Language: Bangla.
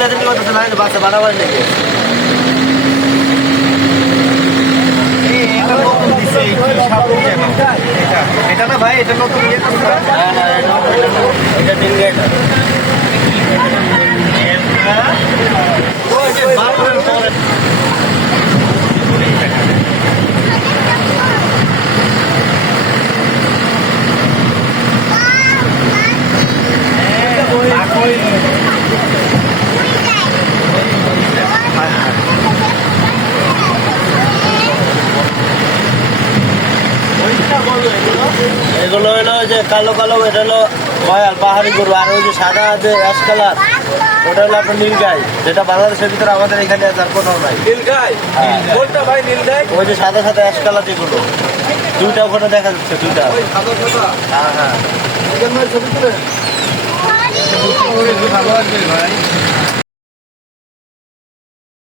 চিল্লাচিল্লি করতেছে না, বাচ্চা বাড়াবার লেগে। এটা না ভাই, এটা নতুন ইয়ে করছে। হ্যাঁ হ্যাঁ, এটা নীল গাইড। এগুলো হলো যে কালো কালো, এটা হলো ভয়াল পাহাড়ি গরু। আর ওই যে সাদা যে অ্যাশ কালার, ওটা হলো আপনার নীলগাই, যেটা বাংলাদেশের ভিতরে আমাদের এখানে আর কোথাও নাই। নীলগাই কোনটা ভাই? নীলগাই ওই যে সাদা সাদা অ্যাশ কালার যেগুলো, দুইটা ওখানে দেখা যাচ্ছে, দুইটা। হ্যাঁ হ্যাঁ, ছবি তুলে ভালো আসবে ভাই।